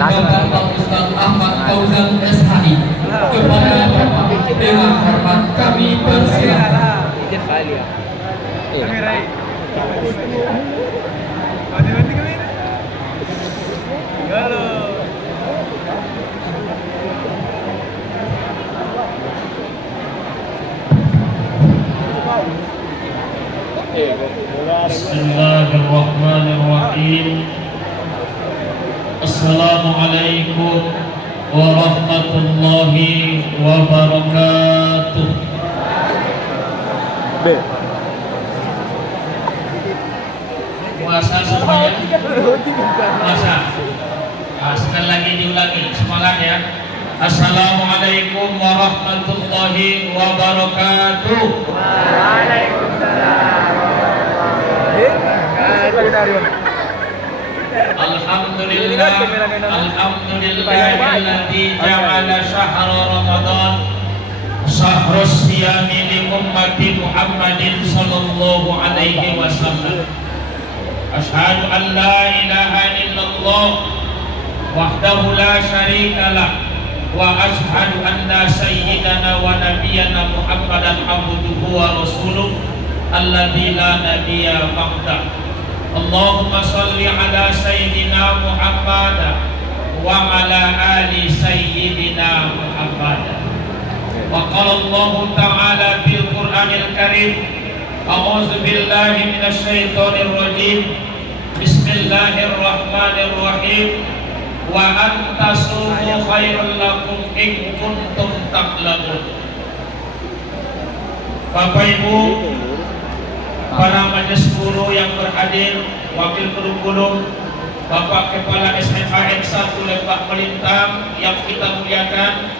Bapak Pak Ustadz Ahmad Fauzan SHI. Kepada Bapak dengan hormat kami persilakan. Izin kali ya. Bismillahirrahmanirrahim. Assalamualaikum warahmatullahi wabarakatuh. Puasa semuanya? Puasa. Sekali lagi diulangi, semangat ya. Assalamualaikum warahmatullahi wabarakatuh. Alhamdulillah, alhamdulillahilladzi ja'ala syahra Ramadan syahrus siyami li ummati Muhammadin sallallahu alaihi wasallam. Asyhadu an la ilaha illallah wahdahu la syarika lah wa asyhadu anna sayyidana wa nabiyyana Muhammadan abduhu wa rasuluh alladzi la nabiyya ba'da. Allahumma salli ala sayyidina Muhammad wa ala ali sayyidina Muhammad. Wa qala Allah ta'ala fil Qur'anil Karim, a'udzu billahi minasy syaithanir rajim. Bismillahirrahmanirrahim. Wa antasumu khairul lakum in kuntum ta'lamun. Bapak Ibu, para majelis guru yang berhadir, wakil guru, Bapak Kepala SMA N1 Lebak Melintang yang kita muliakan,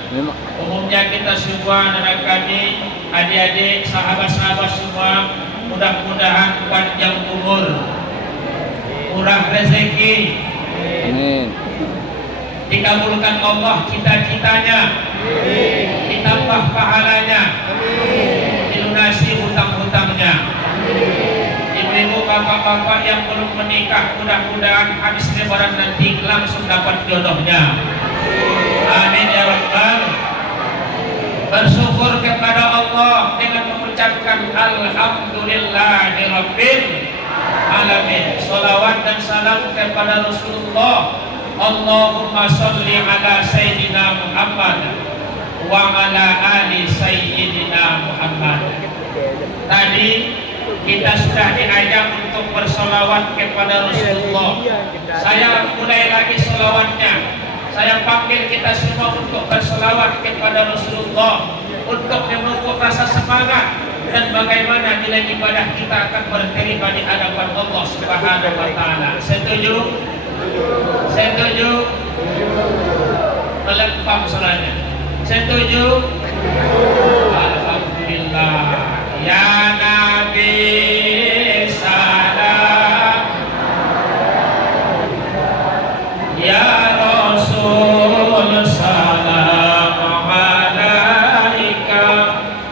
umumnya kita semua, anak kami, adik-adik, sahabat-sahabat semua, mudah-mudahan panjang umur, murah rezeki, dikabulkan Allah cita-citanya, ditambah pahalanya, dilunasi hutang-hutangnya. Ibu-ibu, bapak-bapak yang belum menikah, mudah-mudahan habis lebaran nanti langsung dapat jodohnya. Amin ya rabbal. Bersyukur kepada Allah dengan mengucapkan alhamdulillahirabbil alamin. Salawat dan salam kepada Rasulullah. Allahumma sholli ala sayyidina Muhammad wa ala ali sayyidina Muhammad. Tadi kita sudah diajak untuk bersolawat kepada Rasulullah. Saya mulai lagi solawatnya. Saya panggil kita semua untuk bersolawat kepada Rasulullah, untuk memupuk rasa semangat dan bagaimana nilai ibadah kita akan berterima di hadapan Allah Subhanahu wa taala. Setuju? Setuju? Melempam solanya. Setuju? Alhamdulillah. Ya Nabi salam, ya Rasul salam alaika,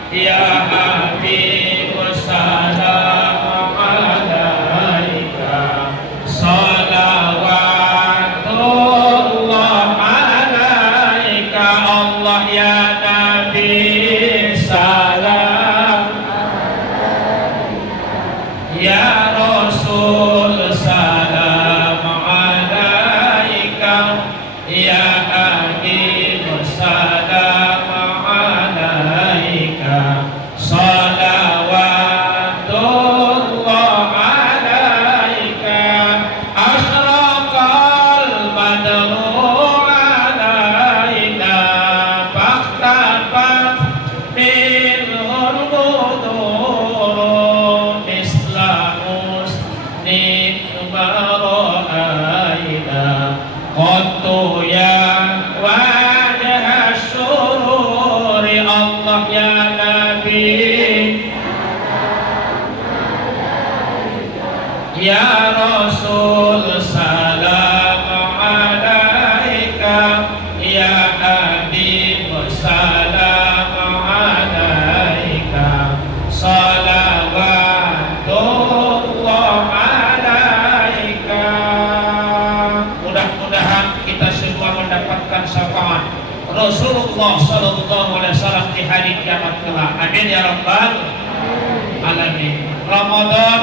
ya Habib salam alaika, salawatullah alaika, Allah ya Nabi salam, ya Rasul salam alaika, ya Habib salam alaika, salawatullah alaika, asyraqal badru alaina, faktabat minhul budur, islamus nikmaraina, qattu ya wajah syururi, Allah ya Nabi, ya Rasul salam alaika, ya Habib salam alaika, salawatullah alaika. Mudah-mudahan kita semua semua mendapatkan syafaat Rasulullah sallallahu alaihi wasallam di hari kiamat kelak. Amin ya rabbal alamin. Ramadan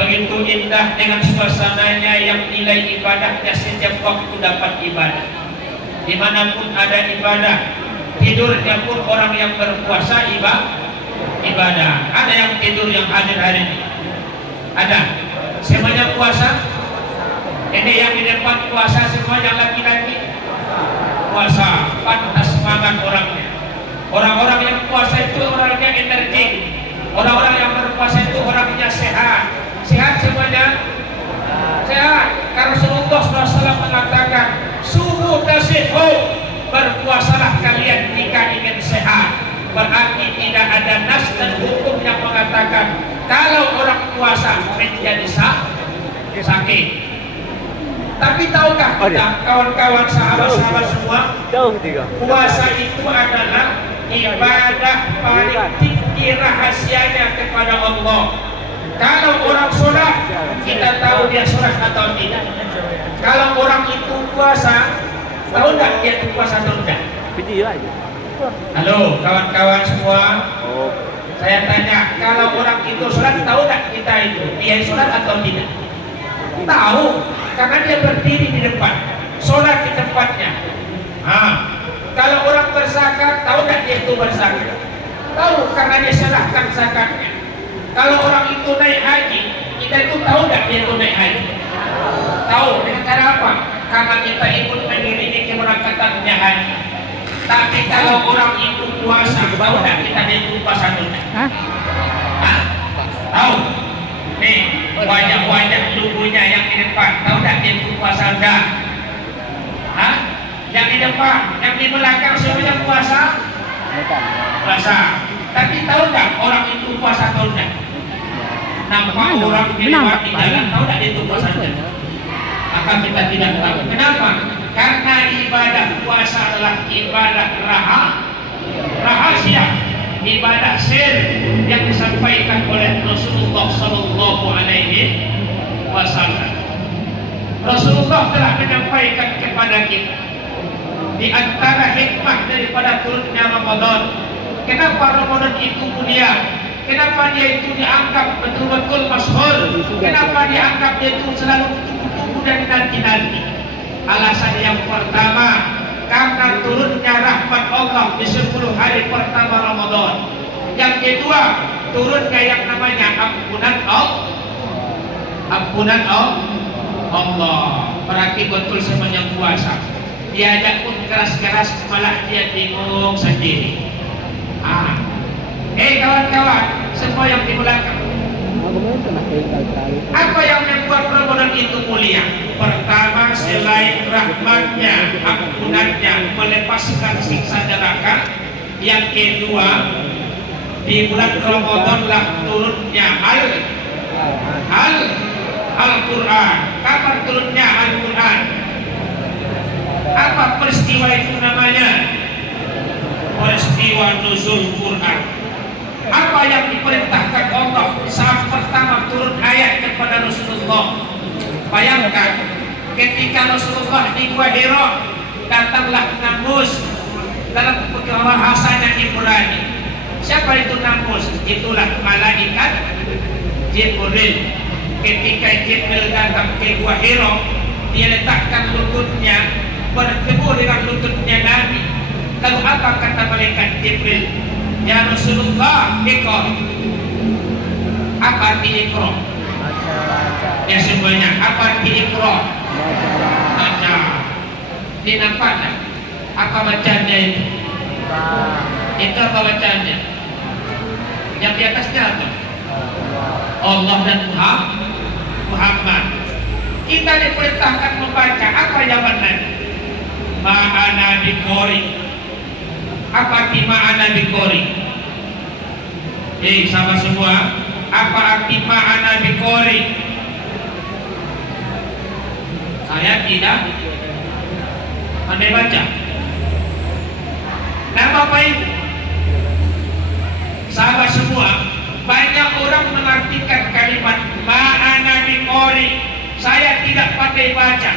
begitu indah dengan suasananya yang nilai ibadahnya setiap waktu dapat ibadah. Dimanapun ada ibadah, tidurnya pun orang yang berpuasa ibadah. Ada yang tidur yang hadir hari ini? Ada. Semuanya puasa? Ini yang di depan puasa semua yang laki-laki puasa, pantas semangat orangnya. Orang-orang yang puasa itu orangnya energi. Orang-orang yang berpuasa itu orangnya sehat. Sehat semuanya? Sehat. Karena Rasulullah SAW mengatakan, subuh tasihu, berpuasalah kalian jika ingin sehat. Berarti tidak ada nas dan hukum yang mengatakan kalau orang puasa menjadi sakit. Tapi tahukah kita, kawan-kawan, sahabat-sahabat semua, puasa itu adalah ibadah paling tinggi rahasianya kepada Allah. Kalau orang sholat, kita tahu dia sholat atau tidak. Kalau orang itu puasa, tahu nggak dia itu puasa atau tidak? Halo kawan-kawan semua, saya tanya, kalau orang itu sholat, tahu nggak kita itu dia sholat atau tidak? Tahu, karena dia berdiri di depan, sholat di tempatnya. Kalau orang berzakat, tahu nggak dia itu berzakat? Tahu, karena dia serahkan zakatnya. Kalau orang itu naik haji, kita itu tahu nggak dia itu naik haji? Tahu, dengan cara apa? Karena kita ikut mengiringi keberangkatannya haji. Tapi kalau orang itu puasa, tahu nggak kita itu puasa tunai? Tahu? Nih, wajah-wajah tubuhnya yang di depan, tahu nggak dia itu puasa enggak? Yang di depan, yang di belakang semuanya puasa? Puasa. Tapi tahu nggak orang itu puasa atau enggak? Nampak orang di jalan, tahu nggak dia itu puasa enggak? Maka kita tidak tahu. Kenapa? Karena ibadah puasa adalah ibadah rahasia, ibadah sir yang disampaikan oleh Rasulullah Sallallahu Alaihi Wasallam. Rasulullah telah menyampaikan kepada kita di antara hikmah daripada turunnya Ramadan. Kenapa Ramadan itu mulia? Kenapa dia itu dianggap betul-betul masyhur? Kenapa dianggap dia itu selalu tunggu-tunggu dan nanti-nanti? Alasan yang pertama, karena turunnya rahmat Allah di 10 hari pertama Ramadan. Yang kedua, turunnya yang namanya ampunan Allah. Berarti betul semuanya puasa. Diajak pun keras-keras, malah dia bingung sendiri. Kawan-kawan, semua yang di belakang, apa yang membuat Ramadan itu mulia? Pertama, selain rahmatnya, ampunannya, melepaskan siksa neraka. Yang kedua, di bulan Ramadan lah turunnya Al-Quran. Kapan turunnya Al-Quran? Apa peristiwa itu namanya? Peristiwa nuzul Quran. Apa yang diperintahkan Allah saat pertama turun ayat kepada Rasulullah? Bayangkan, ketika Rasulullah di Gua Hira, datanglah Namus dalam bahasanya Ibrani. Siapa itu Namus? Itulah malaikat Jibril. Ketika Jibril datang ke Gua Hira, dia letakkan lututnya bertemu dengan lututnya Nabi. Lalu apa kata malaikat Jibril? Ya Rasulullah, ikra. Apa arti ikra? Ya semuanya, apa arti ikra? Baca. Dinampak tak? Apa bacanya itu? Itu apa bacanya? Yang di atasnya apa? Allah dan Muhammad. Kita diperintahkan membaca. Apa jawabannya? Ma'ana biqori. Apa arti ma'ana biqori? Sama semua, apa arti ma'ana biqori? Saya tidak pandai baca. Nama apa itu? Sahabat semua, banyak orang mengartikan kalimat ma'ana biqori, saya tidak pandai baca.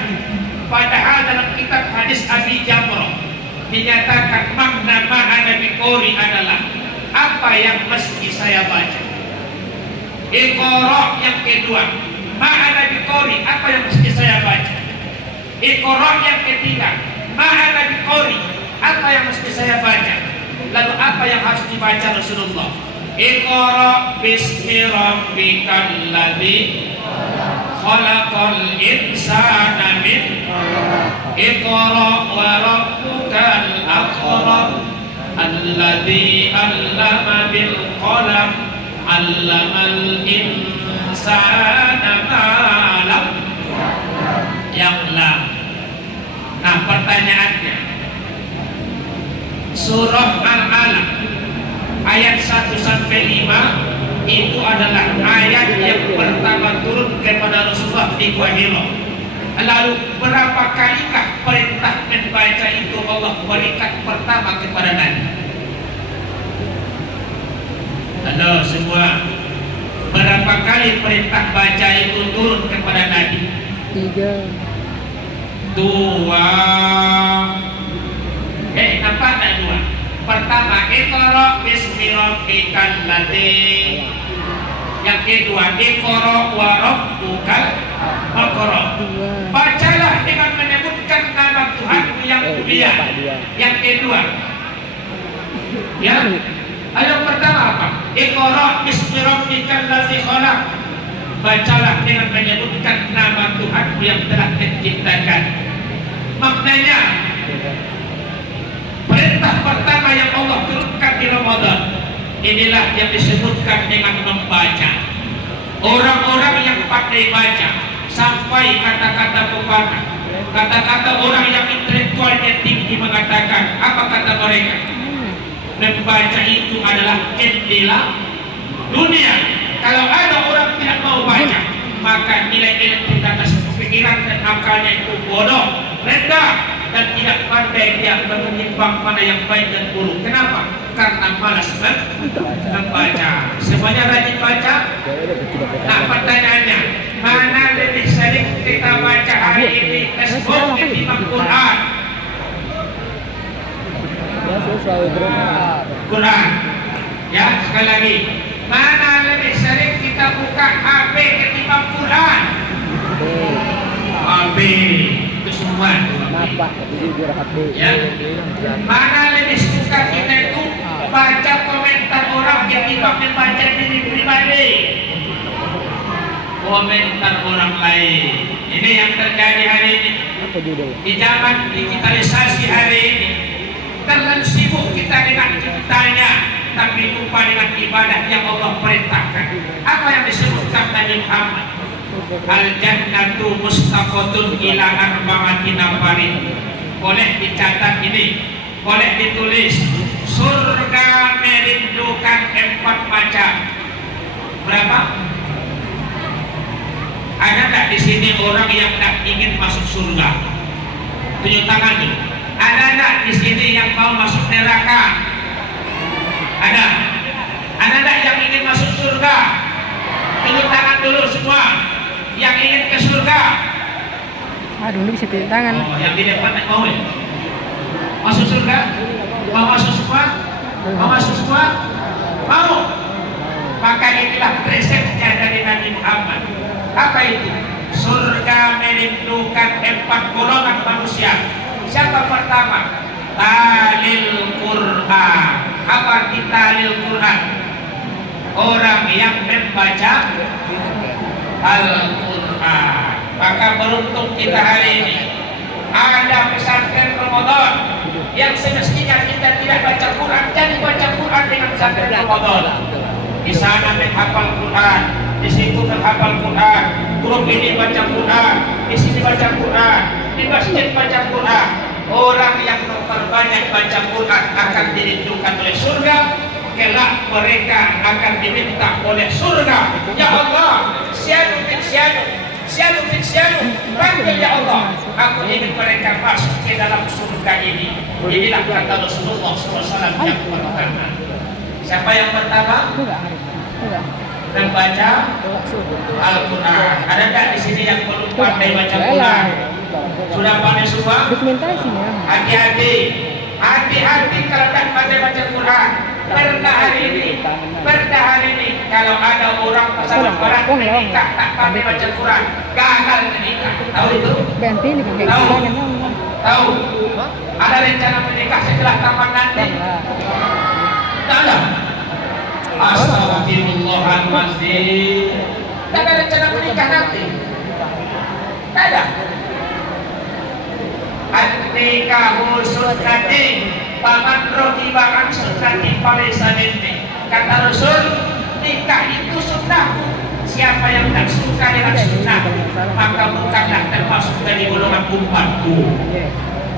Padahal dalam kitab Abi Jamrah dinyatakan makna ma'ana biqori adalah apa yang mesti saya baca. Iqra yang kedua, ma'ana biqori, apa yang mesti saya baca. Iqra yang ketiga, ma'ana biqori, apa yang mesti saya baca. Lalu apa yang harus dibaca Rasulullah? Iqra bismi rabbikal ladzi khalaqal insana min Iqra wa rabbukal akram alladzi 'allama bil qalam 'allamal insana ma lam ya'lam. Nah, pertanyaannya, surah Al-Alaq ayat 1 sampai 5 itu adalah ayat yang pertama turun kepada Rasulullah di Gua Hira. Lalu berapa kalikah perintah membaca itu Allah berikan pertama kepada Nabi? Halo semua, berapa kali perintah baca itu turun kepada Nabi? 3. 2. Nampak tak 2? Pertama, Iqra bismi rabbikal ladzi. Yang kedua, Iqra wa rabbukal akram. Bacalah dengan menyebutkan nama Tuhanmu yang mulia. Yang kedua, ya, yang pertama apa? Iqra bismi rabbikal ladzi khalaq. Bacalah dengan menyebutkan nama Tuhanmu yang telah menciptakan. Maknanya, perintah pertama yang Allah turunkan di Ramadan inilah yang disebutkan dengan membaca. Orang-orang yang pandai baca sampai kata-kata pepatah, kata-kata orang yang intelektualnya tinggi mengatakan, apa kata mereka? Membaca itu adalah jendela dunia. Kalau ada orang tidak mau baca, maka nilai integritas pikiran dan akalnya itu bodoh, rendah, dan tidak pandai dia menimbang mana yang baik dan buruk. Kenapa? Karena malas membaca. Semuanya rajin baca. Nah, pertanyaannya, mana lebih sering kita baca hari ini Facebook ketimbang Quran? Quran. Ya, sekali lagi, mana lebih sering kita buka HP ketimbang Quran? HP. Semua ya. Mana lebih suka kita itu baca komentar orang ketimbang membaca diri pribadi? Komentar orang lain. Ini yang terjadi hari ini di zaman digitalisasi hari ini. Terlalu sibuk kita dengan cintanya, tapi lupa dengan ibadah yang Allah perintahkan. Apa yang disebutkan Nabi Muhammad? Al-jannatu mustaqatun ila arba'ati nafarin. Boleh dicatat ini, boleh ditulis. Surga merindukan 4 macam. Berapa? Ada tak di sini orang yang tak ingin masuk surga? Tunjuk tangan dulu. Ada tak di sini yang mau masuk neraka? Ada. Ada tak yang ingin masuk surga? Tunjuk tangan dulu semua. Yang ingin ke surga. Aduh, bisa tunjuk tangan. Oh, yang di depan mau ya? Masuk surga? Mau masuk semua? Mau masuk semua? Mau? Maka inilah resepnya dari Nabi Muhammad. Apa itu? Surga merindukan 4 golongan manusia. Siapa pertama? Talil Quran. Apa arti talil Quran? Orang yang membaca Al-Quran. Maka beruntung kita hari ini ada pesantren Ramadan yang semestinya kita tidak baca Quran, jadi baca Quran dengan pesantren Ramadan. Di sana menghafal Quran, di situ menghafal Quran, grup ini baca Quran, di sini baca Quran, di masjid baca Quran. Orang yang memperbanyak baca Quran akan dirindukan oleh surga. Kelak mereka akan diminta oleh surga. Ya Allah, sianu bin sianu, panggil ya Allah, aku ingin mereka masuk ke dalam surga ini. Inilah kata Rasulullah SAW yang pertama. Siapa yang pertama? Membaca Al-Quran. Ada tak di sini yang belum pandai baca Quran? Sudah pandai semua? Dokumentasinya. Hati-hati, hati-hati kalau tak baca Quran. Pernah hari ini kalau ada orang pasangan orang menikah tak pandai baca Quran, gagal menikah. Tahu itu? Ganti nih kan kayak Tahu? gimana? Tahu? Ada rencana menikah setelah tamat nanti? Tak ada. Astagfirullahaladzim. Tak ada rencana menikah nanti. Tak ada. An-nikahu sunnatin paman rohiba an sunnatin falaysa minni. Kata Rasul, nikah itu sunnah. Siapa yang tak suka dengan sunnah, maka bukanlah termasuk dari golongan umatku.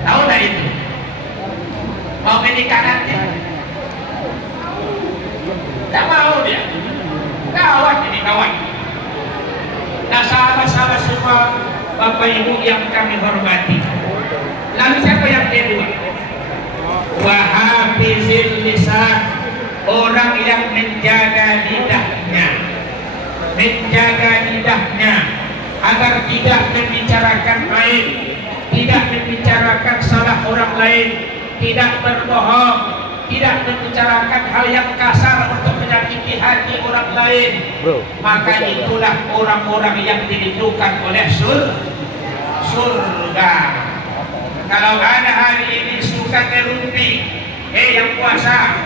Tahu tak itu? Mau menikah nanti? Tak mau dia. Kawan ini kawan. Nah sahabat-sahabat semua, Bapak Ibu yang kami hormati. Lalu siapa yang kedua? Wahafizil lisan, orang yang menjaga lidahnya, agar tidak membicarakan aib, tidak membicarakan salah orang lain, tidak berbohong, tidak membicarakan hal yang kasar untuk menyakiti hati orang lain. Maka itulah orang-orang yang dirindukan oleh surga. Kalau ada hari ini suka ngerumpi, yang puasa,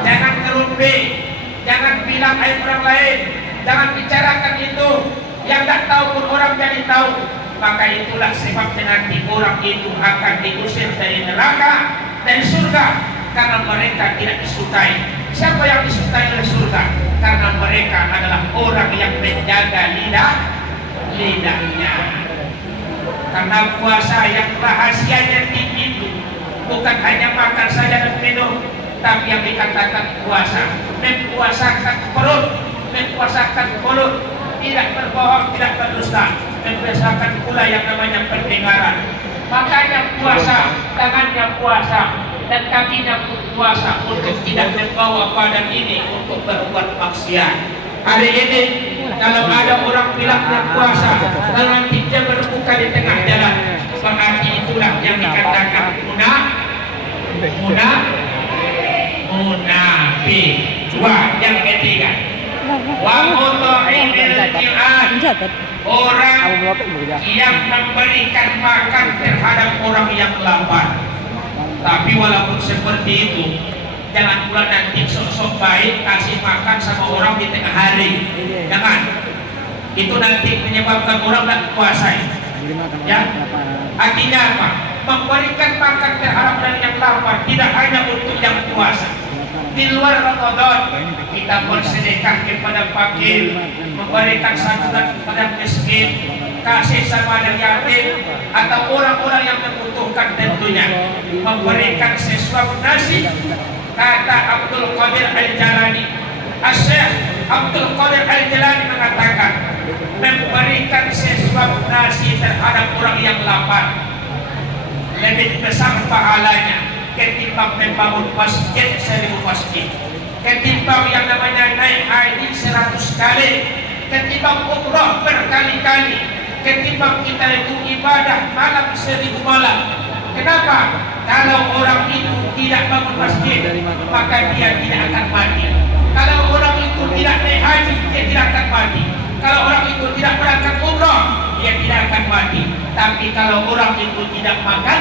jangan ngerumpi, jangan bilang aib orang lain, jangan bicarakan itu. Yang tak tahu pun orang jadi tahu. Maka itulah sebabnya nanti orang itu akan diusir dari neraka, dari surga, karena mereka tidak disukai. Siapa yang disukai oleh surga? Karena mereka adalah orang yang menjaga lidahnya. Karena puasa yang rahasianya tinggi itu bukan hanya makan saja dan minum, tapi yang dikatakan puasa, mempuasakan perut, mempuasakan mulut, tidak berbohong, tidak berdusta, mempuasakan pula yang namanya pendengaran. Makanya puasa, tangannya puasa, dan kakinya pun puasa untuk tidak membawa badan ini untuk berbuat maksiat. Hari ini kalau ada orang bilang berpuasa, nanti dia berbuka di tengah jalan, berarti itulah yang dikatakan munafik. Yang ketiga, wa muta'imil ji'ad, orang yang memberikan makan terhadap orang yang lapar. Tapi walaupun seperti itu, jangan pula nanti sok-sok baik kasih makan sama orang di tengah hari. Jangan. Itu nanti menyebabkan orang tak puasa. Ya. Artinya apa? Memberikan makan terhadap orang yang lapar tidak hanya untuk yang puasa. Di luar Ramadan kita bersedekah kepada fakir, memberikan santunan kepada miskin, kasih sama dengan yatim atau orang-orang yang membutuhkan tentunya, memberikan sesuap nasi. Kata Abdul Qadir Al-Jalani, Syekh Abdul Qadir Al-Jalani mengatakan, memberikan sesuap nasi terhadap orang yang lapar lebih besar pahalanya ketimbang membangun masjid 1000 masjid, ketimbang yang namanya naik haji 100 kali, ketimbang umrah berkali-kali, ketimbang kita itu ibadah malam 1000 malam. Kenapa? Kalau orang itu tidak bangun masjid, maka dia tidak akan mati. Kalau orang itu tidak naik haji, dia tidak akan mati. Kalau orang itu tidak berangkat umrah, dia tidak akan mati. Tapi kalau orang itu tidak makan,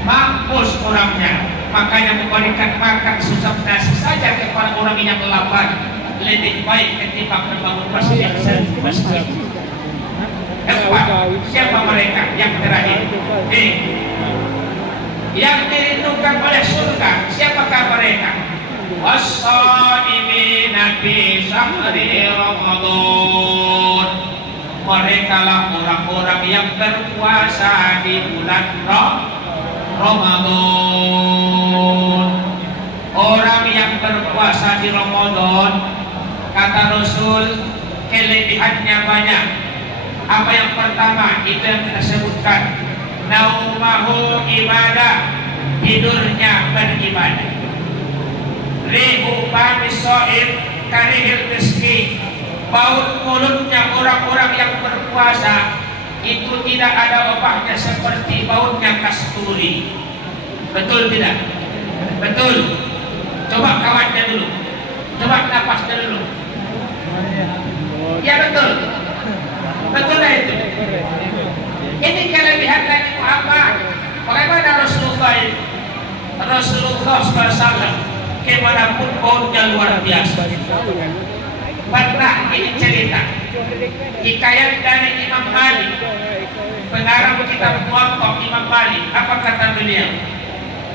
mampus orangnya. Makanya memberikan makan susah nasi saja kepada orang yang lapar lebih baik ketimbang membangun masjid 1000 masjid. Siapa mereka? Yang terakhir, yang dirindukan oleh surga. Siapakah mereka? Was-shaimina fi syahri Ramadan. Mereka lah orang-orang yang berpuasa di bulan Ramadan. Orang yang berpuasa di Ramadan, kata Rasul, kelebihannya banyak. Apa yang pertama? Itu yang kita sebutkan, naumahu ibadah, tidurnya beribadah. Rihu bamis so'ib karihil miskin, baut mulutnya orang-orang yang berpuasa itu tidak ada opahnya seperti baunya kasturi. Betul tidak? Betul. Coba kawannya dulu. Coba napasnya dulu. Ya betul. Betul lah itu. Ini kelebihan Nabi Muhammad. Bagaimana Rasulullah itu? Rasulullah SAW kemanapun baunya luar biasa. Pernah ini cerita hikayat dari Imam Malik, pengarang kitab Muwatta Imam Malik. Apa kata beliau?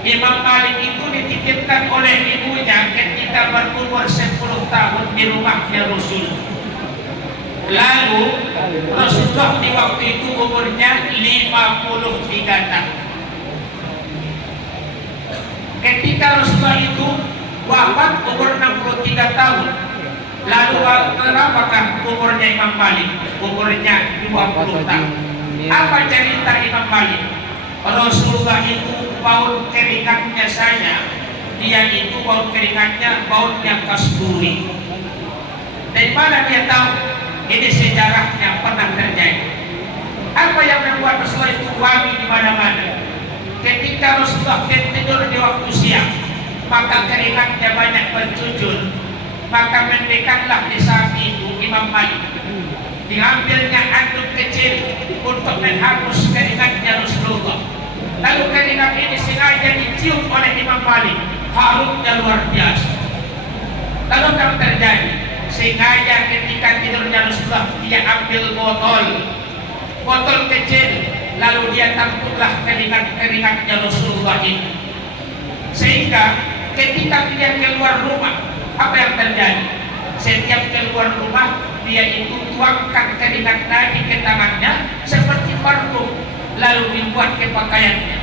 Imam Malik itu dititipkan oleh ibunya ketika berumur 10 tahun di rumahnya Rasul. Lalu Rasulullah di waktu itu umurnya 53 tahun. Ketika Rasulullah itu wafat umur 63 tahun. Lalu berapakah umurnya Imam Malik? Umurnya 20 tahun. Apa cerita Imam Malik? Rasulullah itu bau keringatnya saja, dia itu bau keringatnya baunya kasturi. Dari mana dia tahu? Ini sejarahnya pernah terjadi. Apa yang membuat Rasulullah itu wangi di mana-mana? Ketika Rasulullah tidur di waktu siang, maka keringatnya banyak bercucur. Maka mendekatlah di saat itu Imam Malik. Diambilnya anduk kecil untuk menghapus keringatnya Rasulullah. Lalu keringat ini sengaja dicium oleh Imam Malik. Harumnya luar biasa. Lalu apa yang terjadi? Sengaja ketika tidurnya Rasulullah, dia ambil botol kecil, lalu dia tampuklah keringatnya Rasulullah ini. Sehingga ketika dia keluar rumah, apa yang terjadi? Setiap keluar rumah, dia itu tuangkan keringat Nabi ke tangannya seperti parfum, lalu dibuat ke pakaiannya.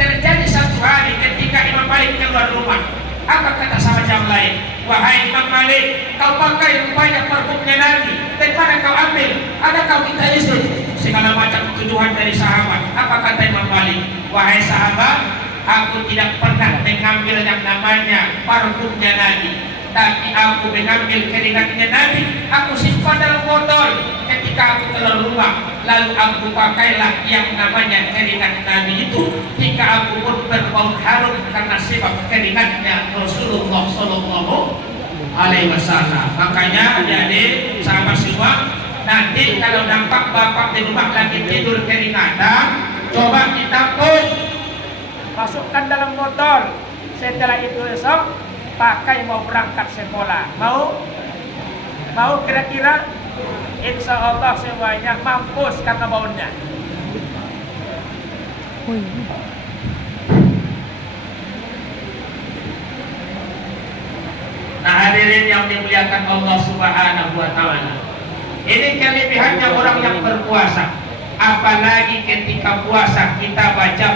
Terjadi satu hari ketika Imam Malik keluar rumah, apa kata sahabat yang lain? Wahai Imam Malik, kau pakai rupanya parfumnya Nabi. Dari mana kau ambil? Ada kau minta izin? Segala macam tuduhan dari sahabat. Apa kata Imam Malik? Wahai sahabat, aku tidak pernah mengambil yang namanya parfumnya Nabi, tapi aku mengambil keringatnya Nabi. Aku simpan dalam botol ketika aku keluar rumah, lalu aku pakailah yang namanya keringat Nabi itu. Jika aku pun berbau harum karena sebab keringatnya Rasulullah Sallallahu Alaihi Wasallam. Makanya adik-adik sahabat semua, nanti kalau nampak bapak di rumah lagi tidur keringatan, coba ditampung, masukkan dalam botol. Setelah itu esok pakai mau berangkat sekolah. Mau kira-kira? Insya Allah semuanya mampus karena baunya. Nah hadirin yang dimuliakan Allah Subhanahu wa Ta'ala, ini kelebihannya orang yang berpuasa. Apalagi ketika puasa kita baca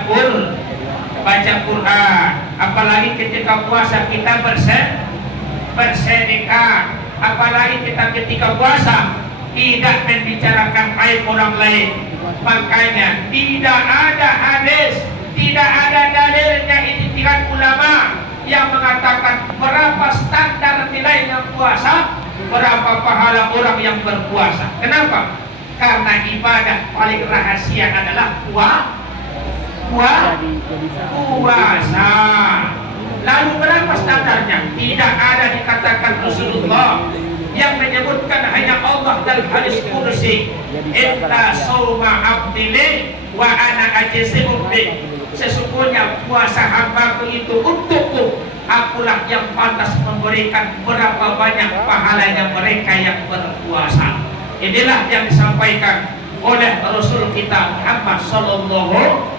Quran, apalagi ketika puasa kita bersedekah, apalagi kita ketika puasa tidak membicarakan aib orang lain. Makanya tidak ada hadis, tidak ada dalilnya ijtihad ulama yang mengatakan berapa standar nilainya puasa, berapa pahala orang yang berpuasa. Kenapa? Karena ibadah paling rahasia adalah puasa. Lalu berapa standarnya? Tidak ada dikatakan Rasulullah. Yang menyebutkan hanya Allah dalam hadis kursi, inna sawma abdili wa ana ajzi'u bi. Sesungguhnya puasa hambaku itu untukku, akulah yang pantas memberikan berapa banyak pahalanya mereka yang berpuasa. Inilah yang disampaikan oleh Rasul kita Muhammad Sallallahu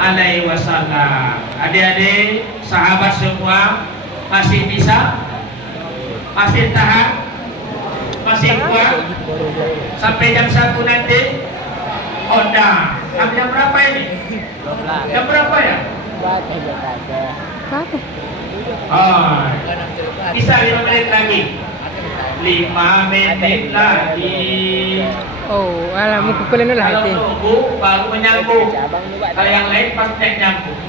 Alaihi Wasallam. Adik-adik, sahabat semua, masih bisa? Masih tahan? Masih kuat? Sampai jam 1 nanti? Oh dah. Jam berapa ini? Jam berapa ya? Oh, bisa 5 menit lagi. 5 menit lagi. Oh, alah mau kukulin lah Kalau itu. nunggu baru menyambung. Kalau yang lain pasti nyambung.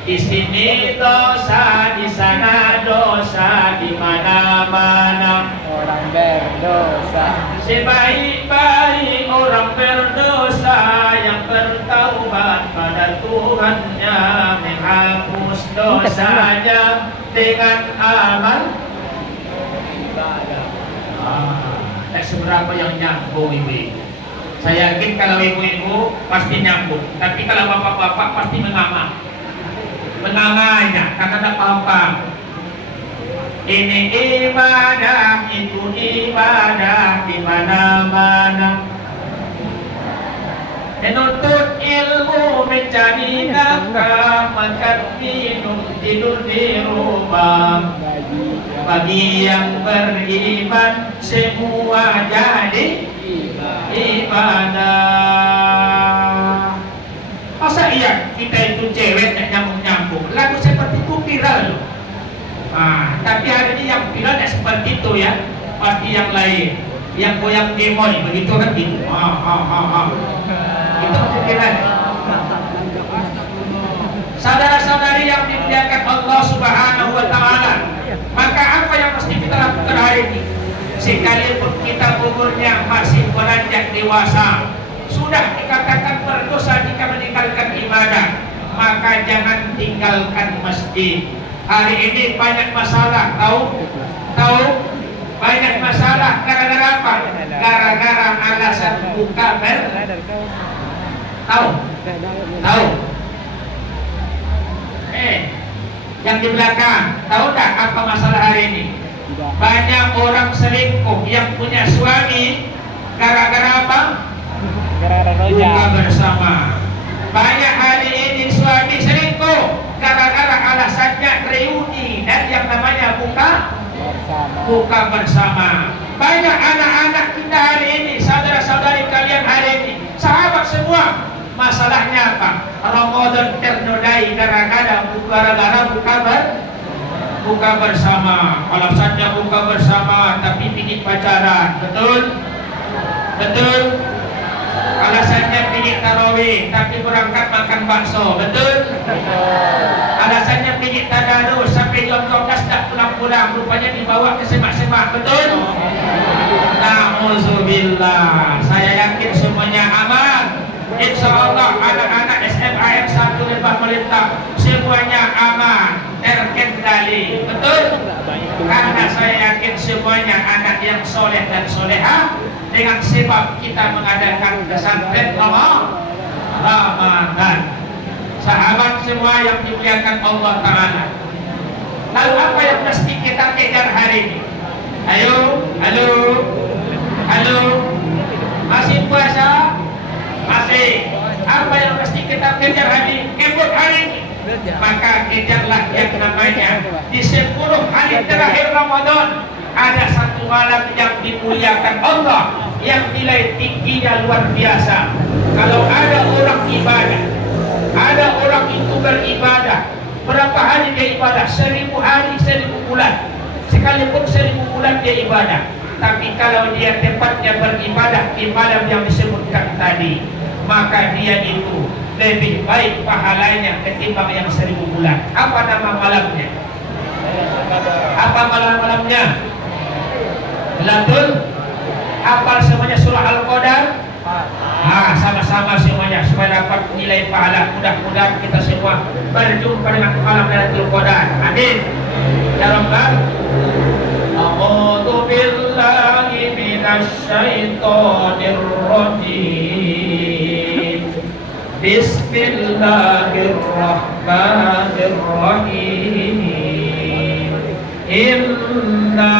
Di sini dosa, di sana dosa, di mana-mana orang berdosa. sebaik-baik orang berdosa yang bertaubat pada Tuhannya, menghapus dosanya dengan amal ibadah. Tak seberapa yang nyambung ibu-ibu. Saya yakin kalau ibu-ibu pasti nyambung, tapi kalau bapak-bapak pasti menganganya karena tidak paham. Ini ibadah, itu ibadah di mana-mana. Menuntut ilmu, mencari nafkah, makan minum, tidur di rumah. Bagi yang beriman semua jadi ibadah. Masa iya kita itu cewek yang nyambung-nyambung? Lagu seperti itu viral loh. Tapi hari ini yang viral tidak seperti itu ya. Pasti yang lain, yang goyang gemoy begitu kan gitu. Itu pasti viral. Saudara-saudari yang dimuliakan Allah Subhanahu wa Ta'ala, maka apa yang mesti kita lakukan hari ini? Sekalipun kita umurnya masih beranjak dewasa, sudah dikatakan berdosa jika meninggalkan ibadah, maka jangan tinggalkan masjid. Hari ini banyak masalah, tahu? Banyak masalah gara-gara apa? Gara-gara alasan buka tahu? Yang di belakang, tahu tak apa masalah hari ini? Banyak orang selingkuh yang punya suami gara-gara apa? Buka bersama. Banyak hari ini suami selingkuh gara-gara alasannya reuni dan yang namanya buka bersama. Banyak anak-anak kita hari ini, saudara-saudari kalian hari ini, sahabat semua, masalahnya apa? Ramadan ternodai gara-gara buka bersama. Alasannya buka bersama tapi pingin pacaran, betul? Alasannya pingin tarawih tapi berangkat makan bakso, betul? Alasannya pingin tadarus sampai jam 12 tak pulang-pulang, rupanya dibawa ke semak-semak, betul? Na'udzubillah. Saya yakin semuanya aman. Insya Allah anak-anak SMA yang 1 Lembah Melintang semuanya aman, terkendali, betul? Karena saya yakin semuanya anak yang soleh dan solehah, dengan sebab kita mengadakan pesantren Ramadan. Sahabat semua yang dimuliakan Allah Ta'ala, lalu apa yang mesti kita kejar hari ini? Halo, masih puasa? Masih. Apa yang mesti kita kejar hari ini? Maka kejarlah yang namanya di 10 hari terakhir Ramadan ada satu malam yang dimuliakan Allah, yang nilai tingginya luar biasa. Kalau ada orang ibadah, ada orang itu beribadah, berapa hari dia ibadah? 1000 hari, 1000 bulan. Sekalipun 1000 bulan dia ibadah, tapi kalau dia tempatnya beribadah di malam yang disebutkan tadi, maka dia itu lebih baik pahalanya ketimbang yang 1000 bulan. Apa nama malamnya? Apa malamnya? Betul? Hafal semuanya surah Al-Qadar? Sama-sama semuanya supaya dapat nilai pahala. Mudah-mudahan kita semua berjumpa dengan malam Lailatul Qadar. Amin. Ya Rabbal. A'udzu billahi minasy syaithanir rajim. Bismillahirrahmanirrahim. Inna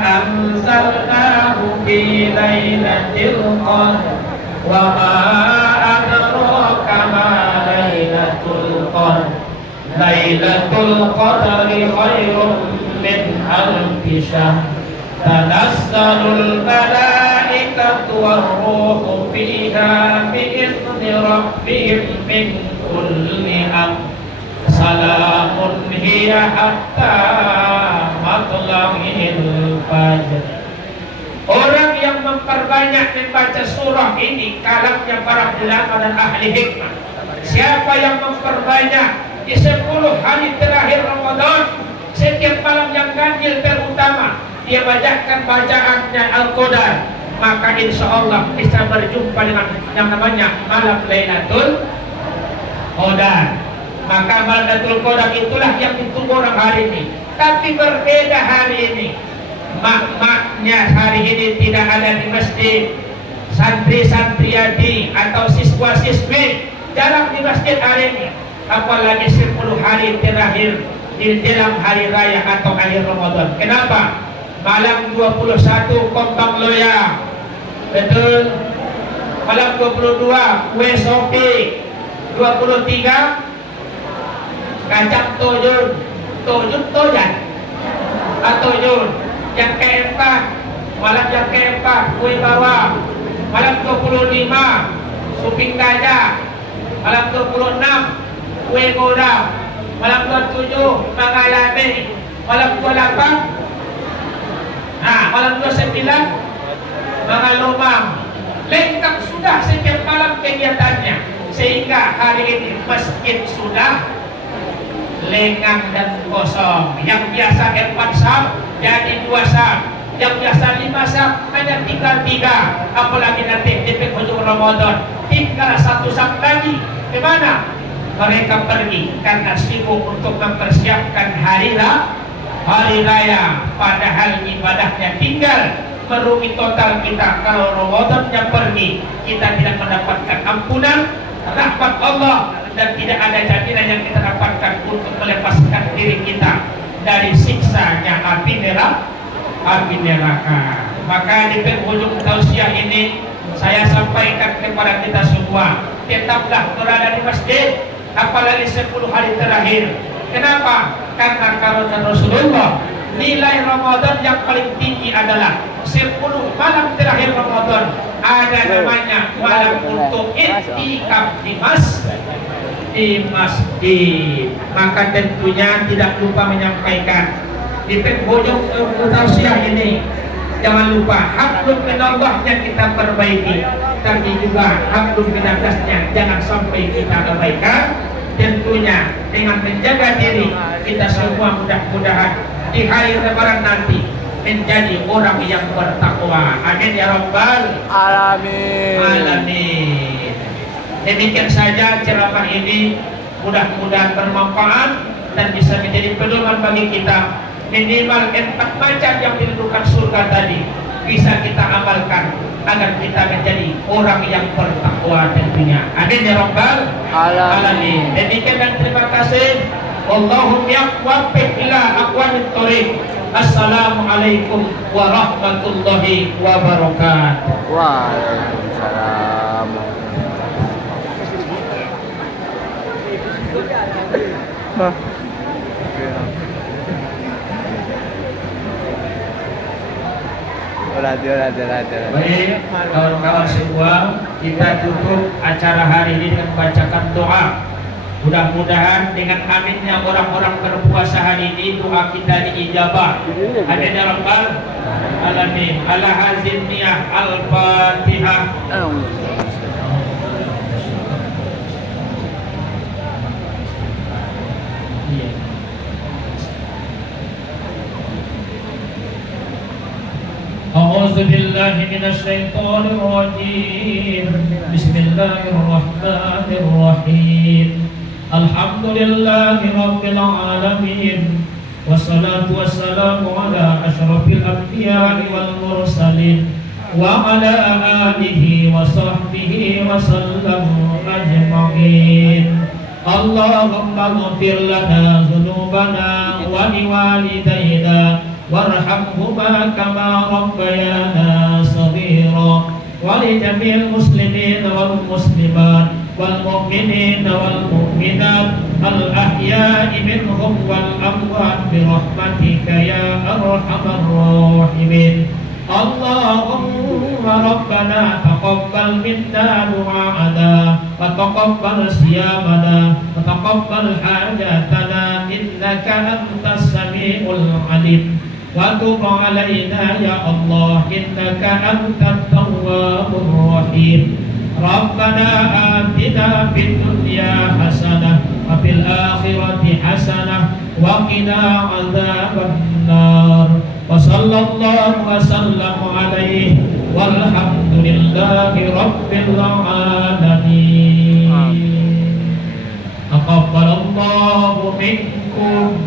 anzalnahu fi lailatul qadr wa ma adraka ma lailatul qadr. Lailatul qadri khairun min alfi syahr. Tanazzalul malaikatu war-ruhu fiha bi'izni rabbihim min kulli amr. Salamun hiya hatta matla'il fajr. Orang yang memperbanyak membaca surah ini kalamnya para ulama dan ahli hikmah. Siapa yang memperbanyak di 10 hari terakhir Ramadan, setiap malam yang ganjil terutama, dia bacakan bacaannya Al-Qadar, maka insya Allah bisa berjumpa dengan yang namanya malam Lailatul Qadar. Maka malam Lailatul Qadar itulah yang ditunggu orang hari ini. Tapi berbeda hari ini. Maknya hari ini tidak ada di masjid. Santri-santriadi atau siswa-siswi jarang di masjid hari ini. Apalagi 10 hari terakhir di dalam hari raya atau akhir Ramadan. Kenapa? Malam 21 Kompang Loya, betul. Malam 22 kue sopi, 23 kacang tojun, tojan atau yun. Yang keempat, malam yang keempat kue bawang. Malam 25 suping gajah. Malam 26 kue godam. Malam 27 mangalami. Malam 28 malam 29 mangalumang. Lengkap sudah setiap malam kegiatannya. Sehingga hari ini masjid sudah lengang dan kosong. Yang biasa 4 saf jadi 2 saf. Yang biasa 5 saf hanya tinggal 3. Apalagi nanti di penghujung Ramadan tinggal 1 saf lagi. Kemana? Mereka pergi karena sibuk untuk mempersiapkan hari raya. Padahal ibadahnya tinggal. Merugi total kita kalau Ramadannya pergi, kita tidak mendapatkan ampunan, rahmat Allah, dan tidak ada jaminan yang kita dapatkan untuk melepaskan diri kita dari siksanya api neraka. Maka di penghujung tausiah ini saya sampaikan kepada kita semua, tetaplah berada di masjid, apalagi 10 hari terakhir. Kenapa? Karena karena Rasulullah, nilai Ramadan yang paling tinggi adalah 10 malam terakhir Ramadan. Ada namanya malam untuk i'tikaf di masjid. Maka tentunya tidak lupa menyampaikan di penghujung tausiah ini, jangan lupa hablum minallahnya kita perbaiki, tapi juga hablum minannasnya jangan sampai kita abaikan. Tentunya dengan menjaga diri, kita semua mudah-mudahan di hari Lebaran nanti menjadi orang yang bertakwa. Amin ya rabbal alamin. Demikian saja ceramah ini, mudah-mudahan bermanfaat dan bisa menjadi pedoman bagi kita. Minimal 4 macam yang ditentukan surga tadi bisa kita amalkan agar kita menjadi orang yang bertakwa tentunya. Amin ya rabbal alamin. Demikian dan terima kasih. Allahumma yaqwafik ila aqwamit thoriq. Assalamualaikum warahmatullahi wabarakatuh. Waalaikumsalam. Baik, kawan-kawan semua, kita tutup acara hari ini dengan membacakan doa. Mudah-mudahan dengan aminnya orang-orang berpuasa hari ini, doa kita diijabah. Amin ya rabbal alamin. Ala hazin niyah al-Fatihah. A'udzu billahi minasy syaithanir rajim. Bismillahirrahmanirrahim. Alhamdulillahi rabbil alamin. Wassalatu wassalamu ala asyrafil anbiya'i wal mursalin wa ala alihi wa sahbihi wa sallam ajma'in. Allahumma ighfir lana dhunubana wa liwalidayna warhamhuma kama rabbayana shaghira wa li jami'il muslimin wal muslimat wal mu'minin wal mu'minat al ahya'i minhum wal amwat bi rahmatika ya arhamar rahimin. Allahumma rabbana taqabbal minna du'a'ana wa taqabbal siyamana wa taqabbal hajatana innaka antas sami'ul alim. Wa tub 'alaina ya Allah innaka antat tawwabur rahim. Rabbana atina fid dunya hasanah wa fil akhirati hasanah wa qina 'adzabannar. sallallahu wasallam alaihi walhamdulillahi rabbil alamin. Taqabbalallahu minkum.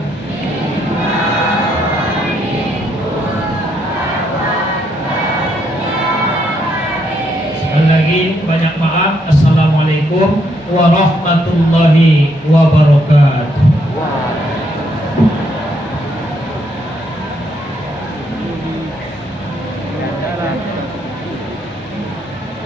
Sekali lagi banyak maaf. Assalamualaikum warahmatullahi wabarakatuh.